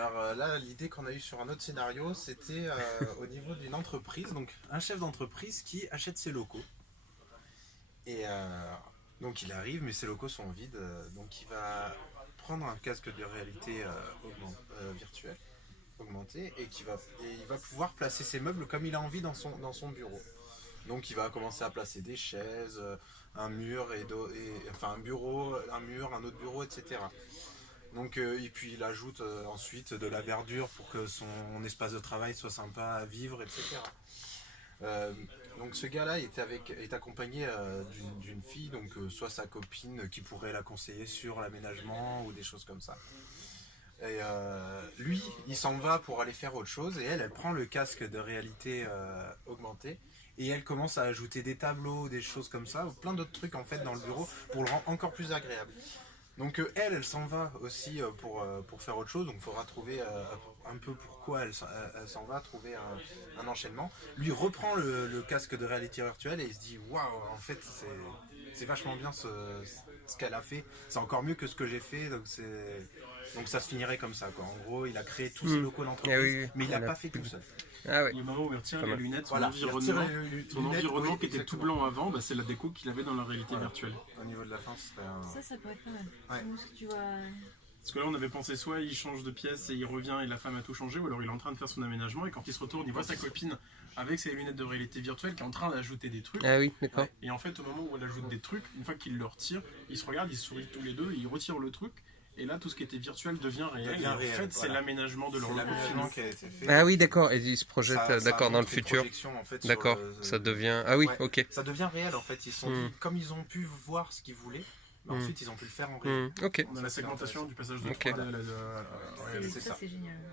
Alors là, l'idée qu'on a eue sur un autre scénario, c'était au niveau d'une entreprise, donc un chef d'entreprise qui achète ses locaux. Et donc il arrive, mais ses locaux sont vides, donc il va prendre un casque de réalité virtuelle, augmentée, et il va pouvoir placer ses meubles comme il a envie dans son bureau. Donc il va commencer à placer des chaises, un mur, enfin un bureau, un mur, un autre bureau, etc. Donc, et puis il ajoute ensuite de la verdure pour que son espace de travail soit sympa à vivre, etc. Euh, donc ce gars-là est accompagné d'une fille, donc soit sa copine qui pourrait la conseiller sur l'aménagement ou des choses comme ça. Et lui, il s'en va pour aller faire autre chose et elle prend le casque de réalité augmentée et elle commence à ajouter des tableaux, des choses comme ça, ou plein d'autres trucs en fait dans le bureau pour le rendre encore plus agréable. Donc elle s'en va aussi pour faire autre chose, donc il faudra trouver un peu pourquoi elle s'en va, trouver un enchaînement. Lui reprend le casque de réalité virtuelle et il se dit waouh, en fait c'est vachement bien ce qu'elle a fait, c'est encore mieux que ce que j'ai fait, donc ça se finirait comme ça quoi. En gros, il a créé tous ses locaux Ah d'entreprise, oui, oui. mais il l'a pas fait tout seul. Ah ouais. Il y a un moment où il retire Pas les mal. lunettes, son Voilà, environnement, son environnement qui était tout blanc avant, bah, c'est la déco qu'il avait dans la réalité virtuelle. Au niveau de la fin, ce serait Ça pourrait être pas mal. Ouais. Parce que tu vois... Parce que là on avait pensé soit il change de pièce et il revient et la femme a tout changé, ou alors il est en train de faire son aménagement et quand il se retourne il voit sa copine avec ses lunettes de réalité virtuelle qui est en train d'ajouter des trucs. Ah oui, d'accord. Et en fait au moment où elle ajoute des trucs, une fois qu'il le retire, ils se regardent, ils se sourient tous les deux, ils retirent le truc. Et là, tout ce qui était virtuel devient réel. Et en fait, c'est l'aménagement de leur l'aménagement qui a été fait. Ah oui, d'accord. Et il se projette, d'accord, dans le montre les futur. projections, en fait, D'accord. Ça devient. Ah oui, ouais, ok. ça devient réel en fait. Ils sont dit, comme ils ont pu voir ce qu'ils voulaient, mais ensuite ils ont pu le faire en réel. Ok. On a la segmentation du passage de 3D à la... c'est ça. C'est génial.